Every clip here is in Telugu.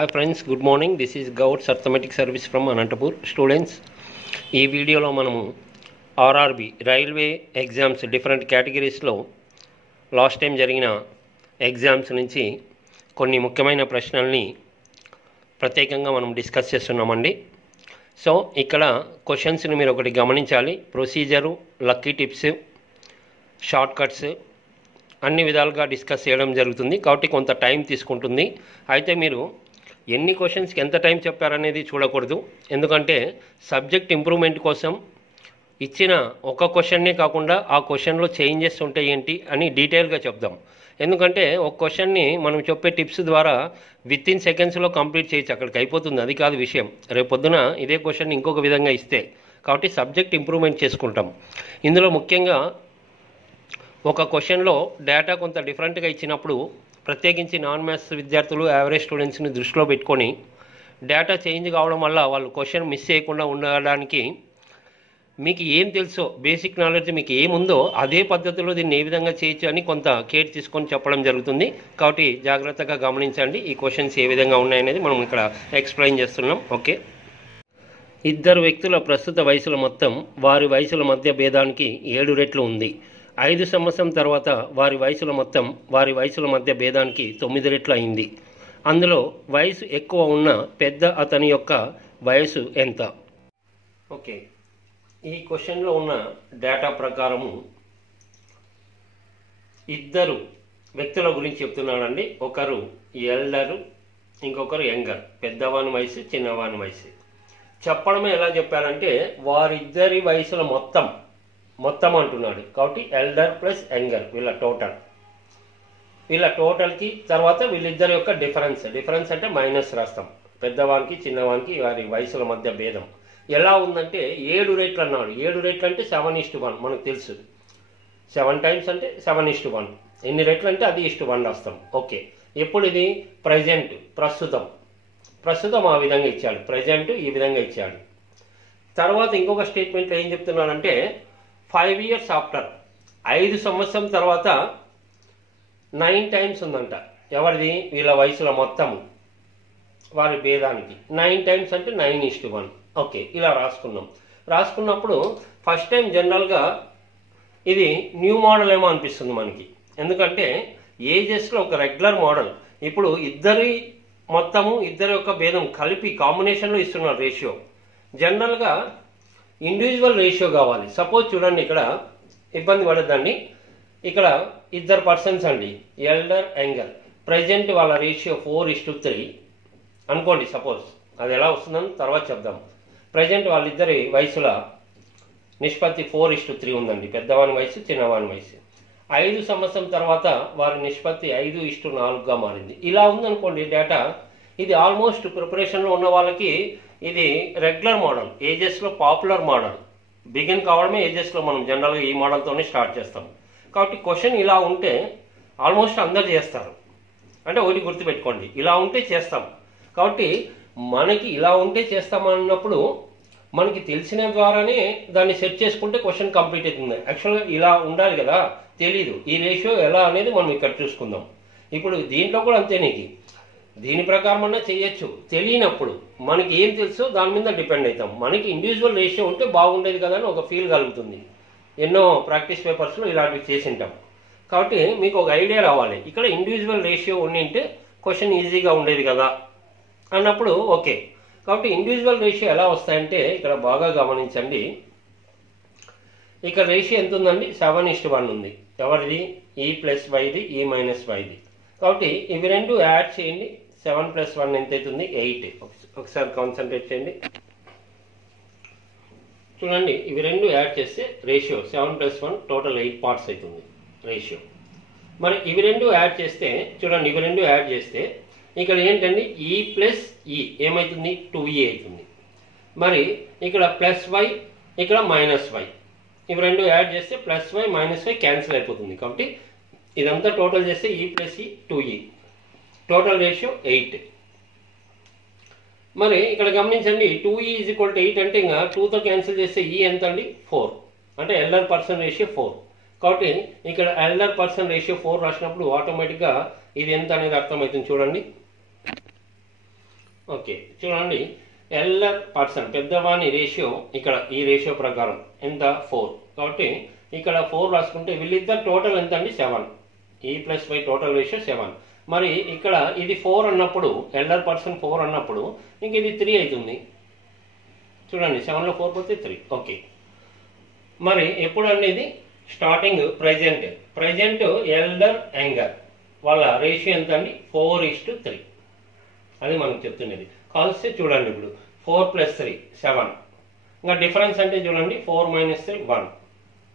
Hi friends, good morning. This is Gauds Arithmetic Service from Anantapur. Students, ఈ వీడియోలో మనము ఆర్ఆర్బి రైల్వే ఎగ్జామ్స్ డిఫరెంట్ కేటగిరీస్లో లాస్ట్ టైం జరిగిన ఎగ్జామ్స్ నుంచి కొన్ని ముఖ్యమైన ప్రశ్నల్ని ప్రత్యేకంగా మనం డిస్కస్ చేస్తున్నామండి. సో ఇక్కడ క్వశ్చన్స్ని మీరు ఒకటి గమనించాలి. Procedure, lucky tips, short cuts అన్ని విధాలుగా డిస్కస్ చేయడం జరుగుతుంది. కాబట్టి కొంత టైం తీసుకుంటుంది. అయితే మీరు ఎన్ని క్వశ్చన్స్కి ఎంత టైం చెప్పారనేది చూడకూడదు. ఎందుకంటే సబ్జెక్ట్ ఇంప్రూవ్మెంట్ కోసం ఇచ్చిన ఒక క్వశ్చన్నే కాకుండా ఆ క్వశ్చన్లో చేంజెస్ ఉంటాయి ఏంటి అని డీటెయిల్గా చెప్దాం. ఎందుకంటే ఒక క్వశ్చన్ని మనం చెప్పే టిప్స్ ద్వారా విత్ ఇన్ సెకండ్స్లో కంప్లీట్ చేయొచ్చు, అక్కడికి అయిపోతుంది. అది కాదు విషయం. రేపు పొద్దున ఇదే క్వశ్చన్ ఇంకొక విధంగా ఇస్తే, కాబట్టి సబ్జెక్ట్ ఇంప్రూవ్మెంట్ చేసుకుంటాం. ఇందులో ముఖ్యంగా ఒక క్వశ్చన్లో డేటా కొంత డిఫరెంట్గా ఇచ్చినప్పుడు ప్రత్యేకించి నాన్ మ్యాథ్స్ విద్యార్థులు, యావరేజ్ స్టూడెంట్స్ని దృష్టిలో పెట్టుకొని డేటా చేంజ్ కావడం వల్ల వాళ్ళు క్వశ్చన్ మిస్ చేయకుండా ఉండడానికి మీకు ఏం తెలుసో, బేసిక్ నాలెడ్జ్ మీకు ఏముందో అదే పద్ధతిలో దీన్ని ఏ విధంగా చేయొచ్చు అని కొంత కేర్ తీసుకొని చెప్పడం జరుగుతుంది. కాబట్టి జాగ్రత్తగా గమనించండి ఈ క్వశ్చన్స్ ఏ విధంగా ఉన్నాయనేది మనం ఇక్కడ ఎక్స్ప్లెయిన్ చేస్తున్నాం. ఓకే, ఇద్దరు వ్యక్తుల ప్రస్తుత వయసుల మొత్తం వారి వయసుల మధ్య భేదానికి 7 రెట్లు ఉంది. 5 సంవత్సరం తర్వాత వారి వయసుల మొత్తం వారి వయసుల మధ్య భేదానికి 9 రెట్లు అయింది. అందులో వయసు ఎక్కువ ఉన్న పెద్ద అతని యొక్క వయసు ఎంత? ఓకే, ఈ క్వశ్చన్లో ఉన్న డేటా ప్రకారము ఇద్దరు వ్యక్తుల గురించి చెప్తున్నాడండి. ఒకరు ఎల్డరు, ఇంకొకరు యంగర్. పెద్దవాని వయసు, చిన్నవాని వయసు. చెప్పడమే ఎలా చెప్పారంటే వారిద్దరి వయసుల మొత్తం అంటున్నాడు. కాబట్టి ఎల్డర్ ప్లస్ యంగర్ వీళ్ళ టోటల్కి తర్వాత వీళ్ళిద్దరి యొక్క డిఫరెన్స్ అంటే మైనస్ రాస్తాం. పెద్దవానికి చిన్నవానికి వారి వయసుల మధ్య భేదం ఎలా ఉందంటే 7 రెట్లు అన్నాడు. 7 రెట్లు అంటే 7:1 మనకు తెలుసు. 7 టైమ్స్ అంటే 7:1. ఎన్ని రెట్లు అంటే అది 1 రాస్తాం. ఓకే, ఎప్పుడు ఇది ప్రస్తుతం ఆ విధంగా ఇచ్చాడు. ప్రజెంట్ ఈ విధంగా ఇచ్చాడు. తర్వాత ఇంకొక స్టేట్మెంట్లో ఏం చెప్తున్నాడంటే 5 years ఆఫ్టర్, 5 సంవత్సరం తర్వాత 9 టైమ్స్ ఉందంట. ఎవరిది? వీళ్ళ వయసుల మొత్తం వారి భేదానికి 9 టైమ్స్ అంటే 9:1. ఓకే, ఇలా రాసుకున్నప్పుడు ఫస్ట్ టైం జనరల్గా ఇది న్యూ మోడల్ ఏమో అనిపిస్తుంది మనకి. ఎందుకంటే ఏజెస్లో ఒక రెగ్యులర్ మోడల్. ఇప్పుడు ఇద్దరి యొక్క భేదం కలిపి కాంబినేషన్లో ఇస్తున్నారు రేషియో. జనరల్గా ఇండివిజువల్ రేషియో కావాలి. సపోజ్ చూడండి, ఇక్కడ ఇబ్బంది పడద్దండి. ఇక్కడ ఇద్దరు పర్సన్స్ అండి, ఎల్డర్ యంగర్. ప్రజెంట్ వాళ్ళ రేషియో 4:3 అనుకోండి. సపోజ్ అది ఎలా వస్తుందని తర్వాత చెప్దాం. ప్రజెంట్ వాళ్ళిద్దరి వయసుల నిష్పత్తి 4:3 ఉందండి. పెద్దవాని వయసు, చిన్నవాని వయసు. 5 సంవత్సరం తర్వాత వారి నిష్పత్తి 5:4గా మారింది. ఇలా ఉందనుకోండి డేటా. ఇది ఆల్మోస్ట్ ప్రిపరేషన్లో ఉన్న వాళ్ళకి ఇది రెగ్యులర్ మోడల్, ఏజెస్లో పాపులర్ మోడల్. బిగిన్ కావడమే ఏజెస్లో మనం జనరల్గా ఈ మోడల్తోనే స్టార్ట్ చేస్తాం. కాబట్టి క్వశ్చన్ ఇలా ఉంటే ఆల్మోస్ట్ అందరు చేస్తారు. అంటే ఒకటి గుర్తుపెట్టుకోండి, ఇలా ఉంటే చేస్తాం. కాబట్టి మనకి ఇలా ఉంటే చేస్తామన్నప్పుడు మనకి తెలిసిన ద్వారానే దాన్ని సెట్ చేసుకుంటే క్వశ్చన్ కంప్లీట్ అవుతుంది. యాక్చువల్గా ఇలా ఉండాలి కదా, తెలీదు. ఈ రేషియో ఎలా అనేది మనం ఇక్కడ చూసుకుందాం. ఇప్పుడు దీంట్లో కూడా అంతే. దీని ప్రకారం అన్నా చేయొచ్చు. తెలియనప్పుడు మనకి ఏం తెలుసో దాని మీద డిపెండ్ అవుతాం. మనకి ఇండివిజువల్ రేషియో ఉంటే బాగుండేది కదా అని ఒక ఫీల్ కలుగుతుంది. ఎన్నో ప్రాక్టీస్ పేపర్స్లో ఇలాంటివి చేసింటాం. కాబట్టి మీకు ఒక ఐడియా రావాలి. ఇక్కడ ఇండివిజువల్ రేషియో ఉండింటే క్వశ్చన్ ఈజీగా ఉండేది కదా అన్నప్పుడు ఓకే. కాబట్టి ఇండివిజువల్ రేషియో ఎలా వస్తాయంటే ఇక్కడ బాగా గమనించండి. ఇక్కడ రేషియో ఎంత ఉందండి? 7:1 ఉంది. ఎవరిది? ఈ ప్లస్ వైది, ఈ మైనస్ వైది. కాబట్టి ఇవి రెండు యాడ్ చేయండి. 7 + 1 ఎంత అవుతుంది? 8. ఒకసారి కాన్సన్ట్రేట్ చేయండి. చూడండి, ఇవి రెండు యాడ్ చేస్తే రేషియో 7 + 1 టోటల్ 8 పార్ట్స్ అవుతుంది రేషియో. మరి ఇవి రెండు యాడ్ చేస్తే చూడండి, ఇవి రెండు యాడ్ చేస్తే ఇక్కడ ఏంటండి? ఈ ప్లస్ ఈ ఏమవుతుంది? 2e అవుతుంది. మరి ఇక్కడ +y, ఇక్కడ -y. ఇవి రెండు యాడ్ చేస్తే +y -y క్యాన్సిల్ అయిపోతుంది. కాబట్టి ఇదంతా టోటల్ చేస్తే ఈ ప్లస్ ఈ 2e, టోటల్ రేషియో 8. మరి ఇక్కడ గమనించండి, 2e = 8 అంటే ఇంకా 2తో క్యాన్సిల్ చేస్తే ఈ ఎంత అండి? 4. అంటే ఎల్డర్ పర్సన్ రేషియో 4. కాబట్టి ఇక్కడ ఎల్డర్ పర్సన్ రేషియో 4 రాసినప్పుడు ఆటోమేటిక్గా ఇది ఎంత అనేది అర్థమవుతుంది. చూడండి, ఓకే చూడండి, ఎల్డర్ పర్సన్ పెద్దవాని రేషియో ఇక్కడ ఈ రేషియో ప్రకారం ఎంత 4. కాబట్టి ఇక్కడ 4 రాసుకుంటే వీళ్ళిద్దరు టోటల్ ఎంత అండి 7. E+Y total ratio 7. మరి ఇక్కడ ఇది 4 అన్నప్పుడు ఎల్డర్ పర్సన్ 4 అన్నప్పుడు ఇంక ఇది 3 అవుతుంది. చూడండి 7లో 4 పోతే 3. ఓకే, మరి ఎప్పుడు అండి ఇది స్టార్టింగ్ ప్రజెంట్ ఎల్డర్ యంగర్ వాళ్ళ రేషియో ఎంత అండి 4:3. అది మనకు చెప్తున్నది. కాల్స్తే చూడండి ఇప్పుడు 4 + 3 7. ఇంకా డిఫరెన్స్ అంటే చూడండి 4 - 3 1.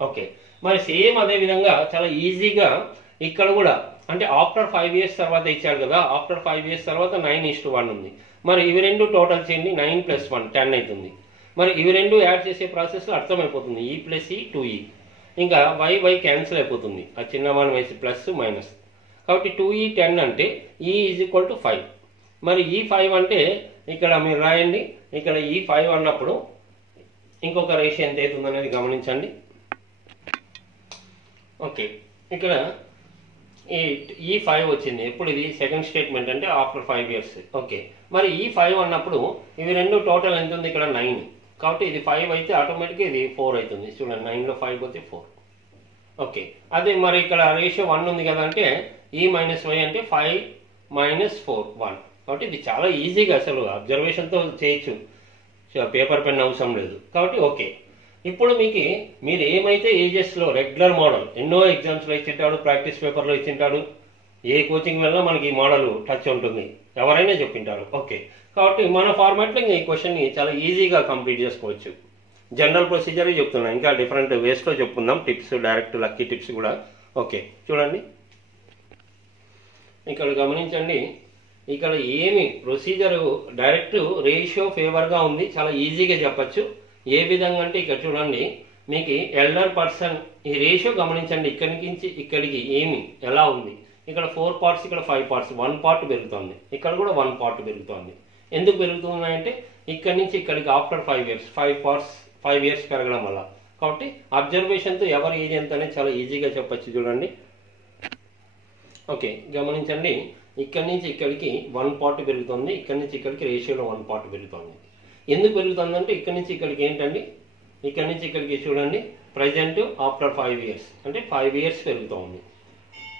ఓకే, మరి సేమ్ అదే విధంగా చాలా ఈజీగా ఇక్కడ కూడా అంటే ఆఫ్టర్ 5 years తర్వాత ఇచ్చాడు కదా, ఆఫ్టర్ 5 years తర్వాత 9:1 ఉంది. మరి ఇవి రెండు టోటల్ చేయండి, 9 + 1 10 అవుతుంది. మరి ఇవి రెండు యాడ్ చేసే ప్రాసెస్లో అర్థమైపోతుంది, E + E 2E. ఇంకా y క్యాన్సిల్ అయిపోతుంది, ఆ చిన్నవాని వయసు ప్లస్ మైనస్. కాబట్టి 2E 10 అంటే E = 5. మరి ఈ 5 అంటే ఇక్కడ మీరు రాయండి, ఇక్కడ ఈ 5 అన్నప్పుడు ఇంకొక రేషియో ఎంత అవుతుంది అనేది గమనించండి. ఓకే, ఇక్కడ ఈ 5 వచ్చింది. ఎప్పుడు ఇది సెకండ్ స్టేట్మెంట్ అంటే ఆఫ్టర్ 5 years. ఓకే, మరి ఈ 5 అన్నప్పుడు ఇవి రెండు టోటల్ ఎంత ఉంది ఇక్కడ 9. కాబట్టి ఇది 5 అయితే ఆటోమేటిక్గా ఇది 4 అవుతుంది. చూడండి 9లో 5 పోతే 4. ఓకే, అదే మరి ఇక్కడ రేషియో 1 ఉంది కదా, అంటే E - Y అంటే 5 - 4 1. కాబట్టి ఇది చాలా ఈజీగా అసలు అబ్జర్వేషన్తో చేయొచ్చు, పేపర్ పెన్ అవసరం లేదు. కాబట్టి ఓకే, ఇప్పుడు మీరు ఏమైతే ఏజెస్లో రెగ్యులర్ మోడల్ ఎన్నో ఎగ్జామ్స్లో ఇచ్చింటాడు, ప్రాక్టీస్ పేపర్లో ఇచ్చింటాడు, ఏ కోచింగ్ వల్ల మనకి ఈ మోడల్ టచ్ ఉంటుంది, ఎవరైనా చెప్పింటారు. ఓకే, కాబట్టి మన ఫార్మాట్లో ఈ క్వశ్చన్ని చాలా ఈజీగా కంప్లీట్ చేసుకోవచ్చు. జనరల్ ప్రొసీజర్ చెప్తున్నా, ఇంకా డిఫరెంట్ వేస్లో చెప్పుకుందాం, టిప్స్ డైరెక్ట్ లక్కీ టిప్స్ కూడా. ఓకే చూడండి, ఇక్కడ గమనించండి, ఇక్కడ ఏమి ప్రొసీజర్ డైరెక్ట్ రేషియో ఫేవర్గా ఉంది, చాలా ఈజీగా చెప్పచ్చు. ఏ విధంగా అంటే ఇక్కడ చూడండి, మీకు ఎల్డర్ పర్సన్ ఈ రేషియో గమనించండి, ఇక్కడి నుంచి ఇక్కడికి ఏమి ఎలా ఉంది. ఇక్కడ 4 parts, ఇక్కడ 5 parts, 1 part పెరుగుతుంది, ఇక్కడ కూడా 1 part పెరుగుతుంది. ఎందుకు పెరుగుతున్నాయంటే ఇక్కడి నుంచి ఇక్కడికి ఆఫ్టర్ 5 years 5 years పెరగడం వల్ల. కాబట్టి అబ్జర్వేషన్తో ఎవరి ఏజ్ ఎంత అనేది చాలా ఈజీగా చెప్పచ్చు. చూడండి, ఓకే గమనించండి, ఇక్కడి నుంచి ఇక్కడికి 1 part పెరుగుతుంది, ఇక్కడి నుంచి ఇక్కడికి రేషియోలో 1 part పెరుగుతుంది. ఎందుకు పెరుగుతుందంటే ఇక్కడి నుంచి ఇక్కడికి ఏంటండి, ఇక్కడి నుంచి ఇక్కడికి చూడండి ప్రజెంట్ ఆఫ్టర్ 5 years అంటే 5 years పెరుగుతుంది.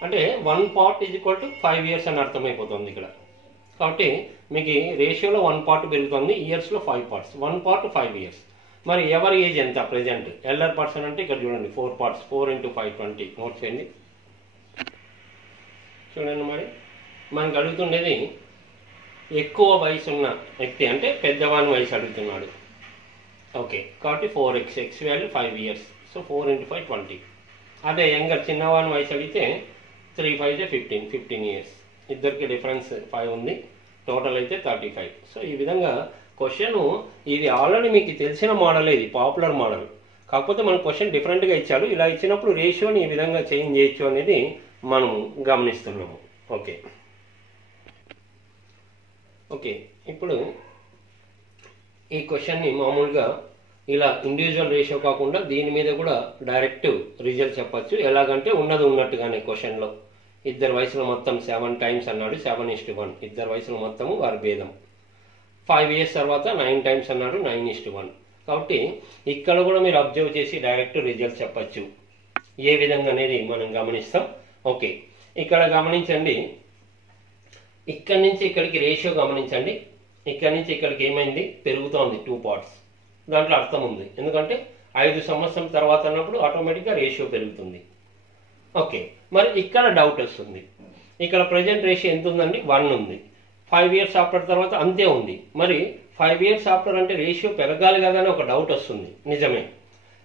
అంటే 1 part = 5 years అని అర్థమైపోతుంది ఇక్కడ. కాబట్టి మీకు రేషియోలో 1 part పెరుగుతుంది, ఇయర్స్లో 5 parts, 1 part 5 years. మరి ఎవరి ఏజ్ ఎంత ప్రజెంట్ ఎల్డర్ పర్సన్ అంటే ఇక్కడ చూడండి 4 parts, 4 × 5 20. నోట్ చేయండి. చూడండి, మరి మనకు అడుగుతుండేది ఎక్కువ వయసు ఉన్న వ్యక్తి అంటే పెద్దవాని వయసు అడుగుతున్నాడు. ఓకే, కాబట్టి 4x, x value 5 years, so 4 × 5 20. అదే యంగర్ చిన్నవాని వయసు అడిగితే 3 × 5 = 15 years. ఇద్దరికి డిఫరెన్స్ 5 ఉంది, టోటల్ అయితే 35. సో ఈ విధంగా క్వశ్చన్ ఇది ఆల్రెడీ మీకు తెలిసిన మోడల్, ఇది పాపులర్ మోడల్. కాకపోతే మన క్వశ్చన్ డిఫరెంట్గా ఇచ్చాడు. ఇలా ఇచ్చినప్పుడు రేషియోని ఈ విధంగా చేంజ్ చేయొచ్చు అనేది మనం గమనిస్తున్నాము. ఓకే, ఇప్పుడు ఈ క్వశ్చన్ని మామూలుగా ఇలా ఇండివిజువల్ రేషియో కాకుండా దీని మీద కూడా డైరెక్ట్ రిజల్ట్ చెప్పచ్చు. ఎలాగంటే ఉన్నది ఉన్నట్టుగానే క్వశ్చన్లో ఇద్దరు వయసులో మొత్తం 7 times అన్నాడు, 7:1. ఇద్దరు వయసులో మొత్తము వారి భేదం. 5 years తర్వాత 9 times అన్నాడు, 9:1. కాబట్టి ఇక్కడ కూడా మీరు అబ్జర్వ్ చేసి డైరెక్ట్ రిజల్ట్ చెప్పచ్చు. ఏ విధంగా అనేది మనం గమనిస్తాం. ఓకే, ఇక్కడ గమనించండి, ఇక్కడి నుంచి ఇక్కడికి రేషియో గమనించండి, ఇక్కడి నుంచి ఇక్కడికి ఏమైంది పెరుగుతోంది 2 parts. దాంట్లో అర్థం ఉంది, ఎందుకంటే 5 సంవత్సరం తర్వాత అన్నప్పుడు ఆటోమేటిక్గా రేషియో పెరుగుతుంది. ఓకే, మరి ఇక్కడ డౌట్ వస్తుంది, ఇక్కడ ప్రజెంట్ రేషియో ఎంత ఉందండి 1 ఉంది, 5 years ఆఫ్టర్ తర్వాత అంతే ఉంది. మరి 5 years ఆఫ్టర్ అంటే రేషియో పెరగాలి కదా అని ఒక డౌట్ వస్తుంది, నిజమే.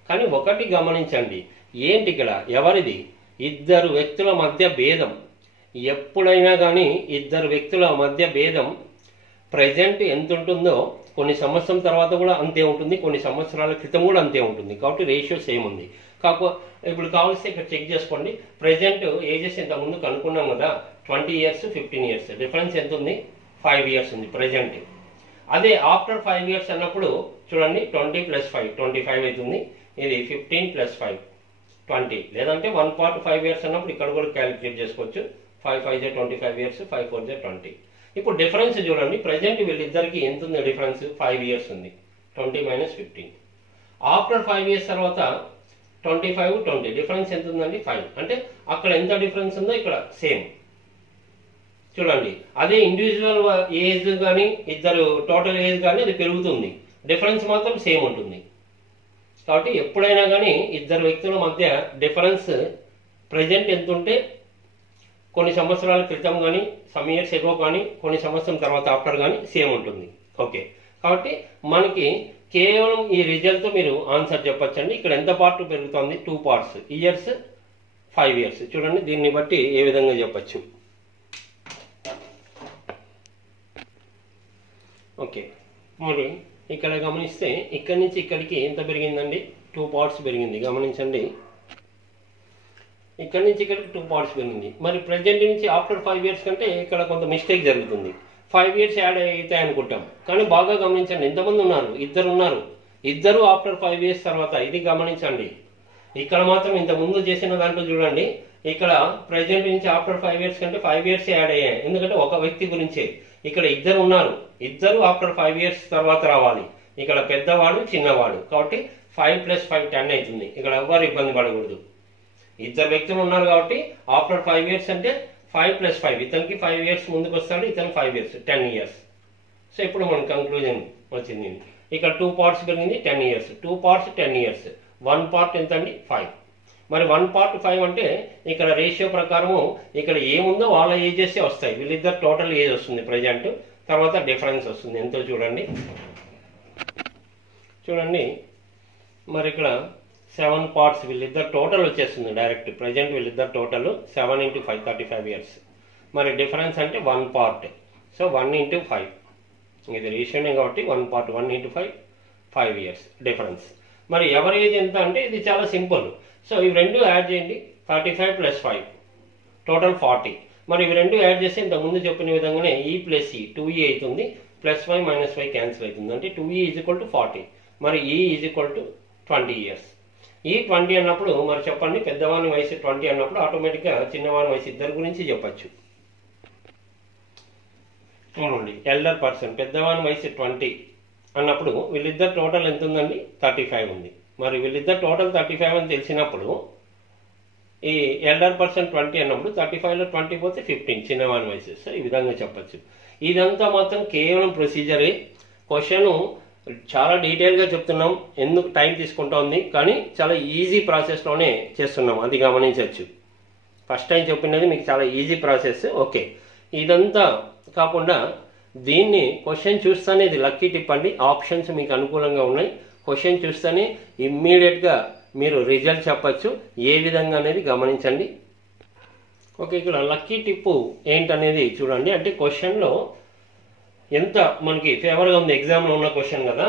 కానీ ఒకటి గమనించండి, ఏంటి ఇక్కడ ఎవరిది ఇద్దరు వ్యక్తుల మధ్య భేదం. ఎప్పుడైనా కానీ ఇద్దరు వ్యక్తుల మధ్య భేదం ప్రజెంట్ ఎంత ఉంటుందో కొన్ని సంవత్సరం తర్వాత కూడా అంతే ఉంటుంది, కొన్ని సంవత్సరాల క్రితం కూడా అంతే ఉంటుంది. కాబట్టి రేషియో సేమ్ ఉంది. కాకపోతే ఇప్పుడు కావాల్సి ఇక్కడ చెక్ చేసుకోండి, ప్రజెంట్ ఏజెస్ ఎంత ముందు కనుక్కున్నాం కదా, 20 years 15 years, డిఫరెన్స్ ఎంత ఉంది 5 years ఉంది ప్రజెంట్. అదే ఆఫ్టర్ 5 years అన్నప్పుడు చూడండి 20 + 5 25 అవుతుంది, ఇది 15 + 5 20. లేదంటే 1 part 5 years అన్నప్పుడు ఇక్కడ కూడా క్యాలిక్యులేట్ చేసుకోవచ్చు. 5 × 5 = 25 years, 5 × 4 = 20. ఇప్పుడు డిఫరెన్స్ చూడండి, ప్రజెంట్ వీళ్ళిద్దరికి ఎంత ఉంది డిఫరెన్స్? 5 years ఉంది. 20 - 15. ఆఫ్టర్ 5 years తర్వాత 25, 20 డిఫరెన్స్ ఎంత ఉందండి? 5. అంటే అక్కడ ఎంత డిఫరెన్స్ ఉందో ఇక్కడ సేమ్ చూడండి. అదే ఇండివిజువల్ ఏజ్ కానీ ఇద్దరు టోటల్ ఏజ్ కానీ అది పెరుగుతుంది, డిఫరెన్స్ మాత్రం సేమ్ ఉంటుంది. కాబట్టి ఎప్పుడైనా కానీ ఇద్దరు వ్యక్తుల మధ్య డిఫరెన్స్ ప్రజెంట్ ఎంత ఉంటే కొన్ని సంవత్సరాల క్రితం కానీ సమ్ ఇయర్స్ ఎగో కానీ కొన్ని సంవత్సరం తర్వాత ఆఫ్టర్ కానీ సేమ్ ఉంటుంది. ఓకే, కాబట్టి మనకి కేవలం ఈ రిజల్ట్తో మీరు ఆన్సర్ చెప్పొచ్చండి. ఇక్కడ ఎంత పార్ట్ పెరుగుతుంది? 2 parts, ఇయర్స్ 5 years. చూడండి, దీన్ని బట్టి ఏ విధంగా చెప్పచ్చు. ఓకే, మరి ఇక్కడ గమనిస్తే ఇక్కడి నుంచి ఇక్కడికి ఎంత పెరిగిందండి? 2 parts పెరిగింది. గమనించండి, ఇక్కడి నుంచి ఇక్కడికి 2 parts పెరిగింది. మరి ప్రజెంట్ నుంచి ఆఫ్టర్ 5 years కంటే ఇక్కడ కొంత మిస్టేక్ జరుగుతుంది. 5 years యాడ్ అవుతాయి అనుకుంటాం, కానీ బాగా గమనించండి, ఎంతమంది ఉన్నారు? ఇద్దరు ఉన్నారు. ఇద్దరు ఆఫ్టర్ 5 years తర్వాత. ఇది గమనించండి. ఇక్కడ మాత్రం ఇంత ముందు చేసిన దాంట్లో చూడండి, ఇక్కడ ప్రజెంట్ నుంచి ఆఫ్టర్ 5 years కంటే 5 years యాడ్ అయ్యాయి. ఎందుకంటే ఒక వ్యక్తి గురించే. ఇక్కడ ఇద్దరు ఉన్నారు, ఇద్దరు ఆఫ్టర్ 5 years తర్వాత రావాలి. ఇక్కడ పెద్దవాడు చిన్నవాడు, కాబట్టి 5 + 5 10 అవుతుంది. ఇక్కడ ఎవరు ఇబ్బంది పడకూడదు. ఇద్దరు వ్యక్తులు ఉన్నారు కాబట్టి ఆఫ్టర్ 5 years అంటే 5 + 5, ఇతనికి 5 years ముందుకు వస్తాడు, ఇతను 5 years 10 years. సో ఇప్పుడు మన కంక్లూజన్ వచ్చింది. ఇక్కడ 2 parts పెరిగింది, 10 years. 2 parts 10 years. 1 part ఎంత అండి? 5. మరి 1 part 5 అంటే ఇక్కడ రేషియో ప్రకారము ఇక్కడ ఏముందో వాళ్ళ ఏజెస్ వస్తాయి. వీళ్ళిద్దరు టోటల్ ఏజ్ వస్తుంది ప్రజెంట్, తర్వాత డిఫరెన్స్ వస్తుంది ఎంతో చూడండి. చూడండి, మరి ఇక్కడ 7 parts వీళ్ళిద్దరు టోటల్ వచ్చేస్తుంది డైరెక్ట్. ప్రజెంట్ వీళ్ళిద్దరు టోటల్ 7 × 5 35 years. మరి డిఫరెన్స్ అంటే 1 part. సో 1 × 5 ఇది రేషియోనే కాబట్టి 1 part 1 × 5 5 years డిఫరెన్స్. మరి ఎవరి ఏజ్ ఎంత అంటే ఇది చాలా సింపుల్. సో ఇవి రెండు యాడ్ చేయండి, 35 + 5 టోటల్ 40. మరి ఇవి రెండు యాడ్ చేస్తే ఇంతకుముందు చెప్పిన విధంగానే E + E 2E అవుతుంది, +5 - 5 క్యాన్సిల్ అవుతుంది. అంటే 2E = 40. మరి E = 20 years. ఈ 20 అన్నప్పుడు మరి చెప్పండి, పెద్దవాని వయసు 20 అన్నప్పుడు ఆటోమేటిక్గా చిన్నవాని వయసు ఇద్దరు గురించి చెప్పచ్చు. చూడండి, ఎల్డర్ పర్సన్ పెద్దవాని వయసు 20 అన్నప్పుడు వీళ్ళిద్దరు టోటల్ ఎంత ఉందండి? 35 ఉంది. మరి వీళ్ళిద్దరు టోటల్ 35 అని తెలిసినప్పుడు ఈ ఎల్డర్ పర్సన్ 20 అన్నప్పుడు 35లో 20 పోతే 15 చిన్నవాని వయసు. సో ఈ విధంగా చెప్పచ్చు. ఇదంతా మాత్రం కేవలం ప్రొసీజరే. క్వశ్చన్ చాలా డీటెయిల్గా చెప్తున్నాం, ఎందుకు టైం తీసుకుంటోంది, కానీ చాలా ఈజీ ప్రాసెస్లోనే చేస్తున్నాం, అది గమనించవచ్చు. ఫస్ట్ టైం చెప్పినది మీకు చాలా ఈజీ ప్రాసెస్. ఓకే, ఇదంతా కాకుండా దీన్ని క్వశ్చన్ చూస్తేనే, ఇది లక్కీ టిప్ అండి, ఆప్షన్స్ మీకు అనుకూలంగా ఉన్నాయి. క్వశ్చన్ చూస్తేనే ఇమ్మీడియట్గా మీరు రిజల్ట్ చెప్పచ్చు ఏ విధంగా అనేది గమనించండి. ఓకే, ఇక్కడ లక్కీ టిప్ ఏంటనేది చూడండి. అంటే క్వశ్చన్లో ఎంత మనకి ఫేవర్గా ఉంది, ఎగ్జామ్లో ఉన్న క్వశ్చన్ కదా,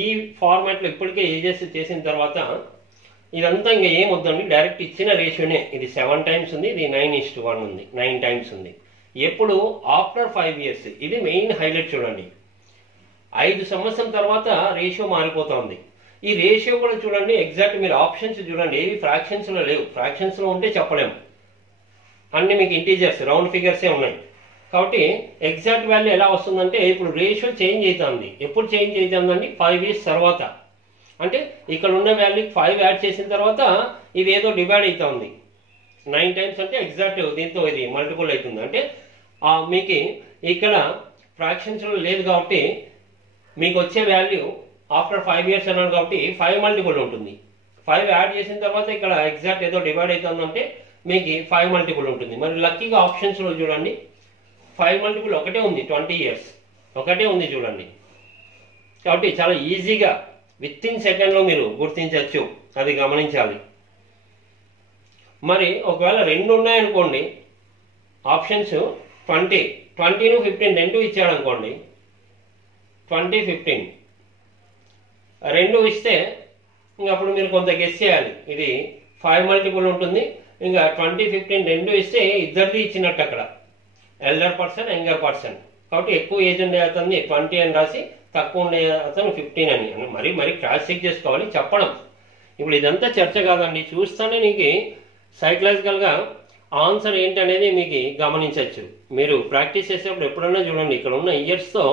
ఈ ఫార్మాట్లో ఇప్పటికే ఏజెస్ చేసిన తర్వాత ఇదంతా ఇంకా ఏం వద్దండి, డైరెక్ట్ ఇచ్చిన రేషియోనే. ఇది 7 times ఉంది, ఇది 9:1 ఉంది, 9 times ఉంది. ఎప్పుడు? After 5 years. ఇది మెయిన్ హైలైట్ చూడండి. 5 సంవత్సరం తర్వాత రేషియో మారిపోతుంది. ఈ రేషియో కూడా చూడండి, ఎగ్జాక్ట్ మీరు ఆప్షన్స్ చూడండి, ఏవి ఫ్రాక్షన్స్లో లేవు. ఫ్రాక్షన్స్లో ఉంటే చెప్పలేము, అన్ని మీకు ఇంటీజర్స్ రౌండ్ ఫిగర్సే ఉన్నాయి. కాబట్టి ఎగ్జాక్ట్ వాల్యూ ఎలా వస్తుందంటే, ఇప్పుడు రేషియో చేంజ్ అవుతుంది. ఎప్పుడు చేంజ్ అవుతుందండి? 5 years తర్వాత. అంటే ఇక్కడ ఉన్న వాల్యూకి 5 యాడ్ చేసిన తర్వాత ఇది ఏదో డివైడ్ అవుతుంది. 9 times అంటే ఎగ్జాక్ట్ దీంతో ఇది మల్టిపుల్ అవుతుంది. అంటే మీకు ఇక్కడ ఫ్రాక్షన్స్లో లేదు కాబట్టి మీకు వచ్చే వాల్యూ ఆఫ్టర్ 5 years అన్నాడు కాబట్టి 5 multiple ఉంటుంది. 5 యాడ్ చేసిన తర్వాత ఇక్కడ ఎగ్జాక్ట్ ఏదో డివైడ్ అవుతుందంటే మీకు 5 multiple ఉంటుంది. మరి లక్కీగా ఆప్షన్స్లో చూడండి 5 multiple ఒకటే ఉంది, 20 years ఒకటే ఉంది చూడండి. కాబట్టి చాలా ఈజీగా విత్-ఇన్ సెకండ్లో మీరు గుర్తించవచ్చు, అది గమనించాలి. మరి ఒకవేళ రెండు ఉన్నాయనుకోండి, ఆప్షన్స్ 20 ను 15 రెండు ఇచ్చాడు అనుకోండి, 20 15 రెండు ఇస్తే ఇంకా అప్పుడు మీరు కొంత గెస్ చేయాలి. ఇది 5 multiple ఉంటుంది. ఇంకా 20 15 రెండు ఇస్తే ఇద్దరిది ఇచ్చినట్టు అక్కడ, ఎల్డర్ పర్సన్ యంగర్ పర్సన్. కాబట్టి ఎక్కువ ఏజ్ ఉండే అతన్ని 20 అని రాసి, తక్కువ ఉండే అతను 15 అని. మరి క్రాస్ చెక్ చేసుకోవాలి చెప్పడం. ఇప్పుడు ఇదంతా చర్చ కాదండి, చూస్తేనే నీకు సైకలాజికల్గా ఆన్సర్ ఏంటి అనేది మీకు గమనించవచ్చు. మీరు ప్రాక్టీస్ చేసేటప్పుడు ఎప్పుడైనా చూడండి, ఇక్కడ ఉన్న ఇయర్స్తో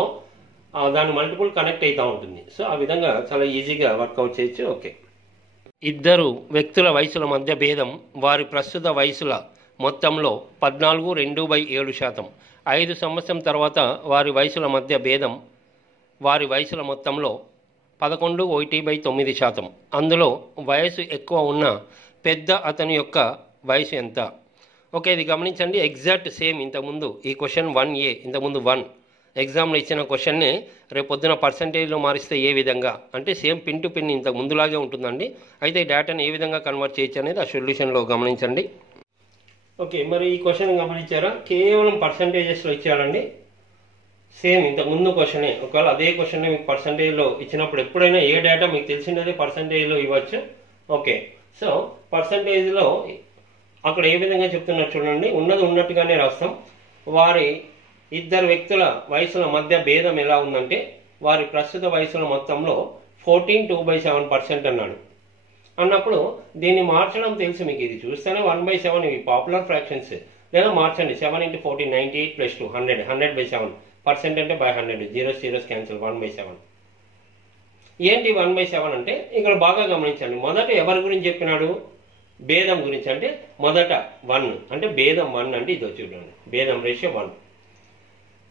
దాని మల్టిపుల్ కనెక్ట్ అవుతూ ఉంటుంది. సో ఆ విధంగా చాలా ఈజీగా వర్కౌట్ చేయొచ్చు. ఓకే, ఇద్దరు వ్యక్తుల వయసుల మధ్య భేదం వారి ప్రస్తుత వయసుల మొత్తంలో 14.2/7%. 5 సంవత్సరం తర్వాత వారి వయసుల మధ్య భేదం వారి వయసుల మొత్తంలో 11.1/9%. అందులో వయసు ఎక్కువ ఉన్న పెద్ద అతని యొక్క వయసు ఎంత? ఓకే, ఇది గమనించండి. ఎగ్జాక్ట్ సేమ్ ఇంతకుముందు ఈ క్వశ్చన్ 1A, ఇంతకుముందు 1 ఎగ్జామ్లో ఇచ్చిన క్వశ్చన్ని రేపొద్దున పర్సంటేజ్లో మారిస్తే ఏ విధంగా అంటే సేమ్ పిన్ టు పిన్ ఇంతకు ముందులాగే ఉంటుందండి. అయితే ఈ డేటాను ఏ విధంగా కన్వర్ట్ చేయొచ్చు అనేది ఆ సొల్యూషన్లో గమనించండి. ఓకే, మరి ఈ క్వశ్చన్ గమనించారా? కేవలం పర్సంటేజెస్లో ఇచ్చాడండి. సేమ్ ఇంతకు ముందు క్వశ్చనే. ఒకవేళ అదే క్వశ్చన్ మీకు పర్సంటేజ్లో ఇచ్చినప్పుడు ఎప్పుడైనా ఏ డేటా మీకు తెలిసినదే పర్సంటేజ్లో ఇవ్వచ్చు. ఓకే, సో పర్సంటేజ్లో అక్కడ ఏ విధంగా చెప్తున్నారు చూడండి. ఉన్నది ఉన్నట్టుగానే రాస్తాం. వారి ఇద్దరు వ్యక్తుల వయసుల మధ్య భేదం ఎలా ఉందంటే వారి ప్రస్తుత వయసుల మొత్తంలో 14.2/7% అన్నాడు. అన్నప్పుడు దీన్ని మార్చడం తెలుసు మీకు. ఇది చూస్తేనే 1/7 ఇవి పాపులర్ ఫ్రాక్షన్స్. లేదా మార్చండి 7 × 14 98 + 2 100 100/7 పర్సెంట్ అంటే 100 0 0 క్యాన్సిల్ 1/7. ఏంటి 1/7 అంటే ఇక్కడ బాగా గమనించండి. మొదట ఎవరి గురించి చెప్పినాడు? భేదం గురించి. అంటే మొదట 1 అంటే భేదం 1 అంటే ఇదో చూడండి, భేదం రేషియో 1.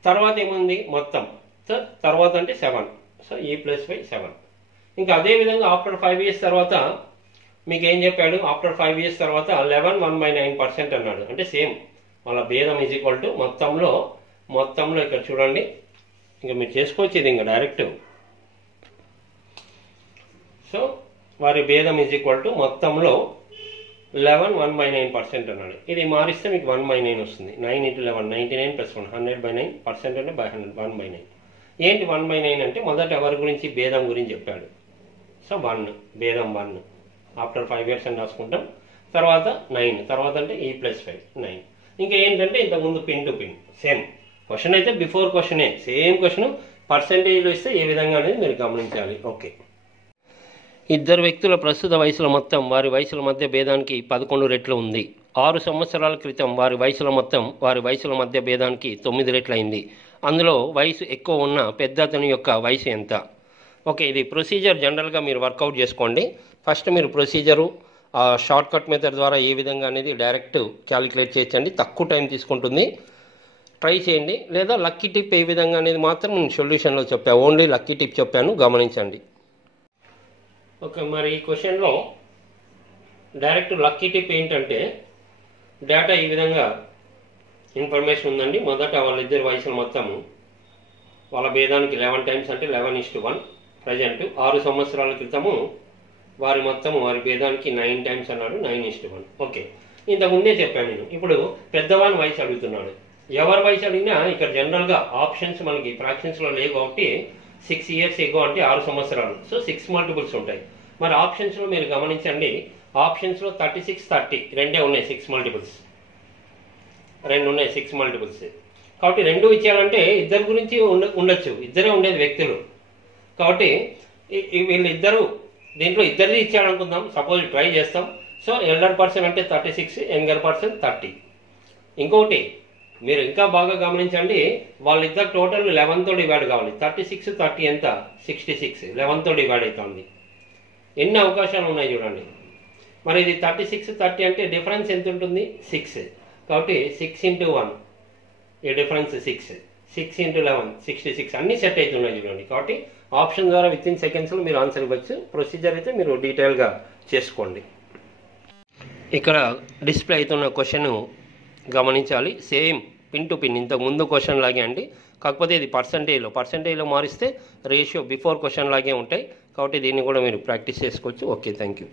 తర్వాత ఏముంది? మొత్తం. సో తర్వాత అంటే 7. So E + 7. ఇంకా అదేవిధంగా ఆఫ్టర్ 5 years తర్వాత మీకు ఏం చెప్పాడు? ఆఫ్టర్ 5 years తర్వాత 11 1/9% అన్నాడు. అంటే సేమ్ వాళ్ళ భేదం ఈజ్ ఈక్వల్ టు మొత్తంలో ఇక్కడ చూడండి. ఇంకా మీరు చేసుకోవచ్చు ఇది ఇంకా డైరెక్ట్. సో వారి భేదం ఈజ్ ఈక్వల్ టు మొత్తంలో 11 1/9% అన్నాడు. ఇది మారిస్తే మీకు 1/9 వస్తుంది. 9 × 11 99 + 1 100/9% అంటే 1/9. ఏంటి 1/9 అంటే మొదట ఎవరి గురించి? భేదం గురించి చెప్పాడు. సో 1 భేదం 1 ఆఫ్టర్ 5 years అని రాసుకుంటాం. తర్వాత 9 తర్వాత అంటే E + 5 9. ఇంకా ఏంటంటే ఇంతకుముందు pin to pin same question అయితే బిఫోర్ క్వశ్చనే సేమ్ క్వశ్చన్ పర్సంటేజ్లో ఇస్తే ఏ విధంగా అనేది మీరు గమనించాలి. ఓకే, ఇద్దరు వ్యక్తుల ప్రస్తుత వయసుల మొత్తం వారి వయసుల మధ్య భేదానికి 11 రెట్లు ఉంది. 6 సంవత్సరాల క్రితం వారి వయసుల మొత్తం వారి వయసుల మధ్య భేదానికి 9 రెట్లు అయింది. అందులో వయసు ఎక్కువ ఉన్న పెద్ద అతని యొక్క వయసు ఎంత? ఓకే, ఇది ప్రొసీజర్ జనరల్గా మీరు వర్కౌట్ చేసుకోండి. ఫస్ట్ మీరు ప్రొసీజరు షార్ట్ కట్ మెథడ్ ద్వారా ఏ విధంగా అనేది డైరెక్ట్ క్యాలిక్యులేట్ చేయొచ్చండి. తక్కువ టైం తీసుకుంటుంది, ట్రై చేయండి. లేదా లక్కీ టిప్ ఏ విధంగా అనేది మాత్రం నేను సొల్యూషన్లో చెప్పాను. ఓన్లీ లక్కీ టిప్ చెప్పాను, గమనించండి. ఓకే, మరి ఈ క్వశ్చన్లో డైరెక్ట్ లక్కీ టిప్ ఏంటంటే డేటా ఈ విధంగా ఇన్ఫర్మేషన్ ఉందండి. మొదట వాళ్ళిద్దరి వయసుల మొత్తం వాళ్ళ భేదానికి 11 times అంటే 11:1. ప్రజెంట్ 6 సంవత్సరాల క్రితము వారి మొత్తం వారి భేదానికి 9 times అన్నాడు, 9:1. ఓకే, ఇంతకుముందే చెప్పాను నేను. ఇప్పుడు పెద్దవాని వయసు అడుగుతున్నాడు. ఎవరి వయసు అడిగినా ఇక్కడ జనరల్గా ఆప్షన్స్ మనకి ఫ్రాక్షన్స్లో లేవు కాబట్టి 6 years ఎగో అంటే 6 సంవత్సరాలు. సో 6 మల్టిపుల్స్ ఉంటాయి. మరి ఆప్షన్స్లో మీరు గమనించండి, ఆప్షన్స్లో 36 30 రెండే ఉన్నాయి. 6 మల్టిపుల్స్ 2 ఉన్నాయి. 6 మల్టిపుల్స్ కాబట్టి 2 ఇచ్చాడంటే ఇద్దరు గురించి ఉండొచ్చు. ఇద్దరే ఉండేది వ్యక్తులు కాబట్టి వీళ్ళిద్దరూ దీంట్లో ఇద్దరిది ఇచ్చాడు అనుకుందాం. సపోజ్ ట్రై చేస్తాం. సో ఎల్డర్ పర్సన్ అంటే 36, యంగర్ పర్సన్ 30. ఇంకొకటి మీరు ఇంకా బాగా గమనించండి, వాళ్ళిద్దరు టోటల్ 11తో డివైడ్ కావాలి. 36 30 ఎంత? 66 11తో డివైడ్ అవుతుంది. ఎన్ని అవకాశాలు ఉన్నాయి చూడండి. మరి ఇది 36 30 అంటే డిఫరెన్స్ ఎంత ఉంటుంది? 6. కాబట్టి 6 × 1 ఈ డిఫరెన్స్ 6. 6 × 11 66 అన్ని సెట్ అవుతున్నాయి చూడండి. కాబట్టి ఆప్షన్ ద్వారా విత్ సెకండ్స్లో మీరు ఆన్సర్ ఇవ్వచ్చు. ప్రొసీజర్ అయితే మీరు డీటెయిల్గా చేసుకోండి. ఇక్కడ డిస్ప్లే అవుతున్న క్వశ్చన్ గమనించాలి. సేమ్ పిన్ టు పిన్ ఇంతకు ముందు క్వశ్చన్ లాగే అండి. కాకపోతే ఇది పర్సంటేజ్లో మారిస్తే రేషియో బిఫోర్ క్వశ్చన్ లాగే ఉంటాయి. కాబట్టి దీన్ని కూడా మీరు ప్రాక్టీస్ చేసుకోవచ్చు. Okay, thank you.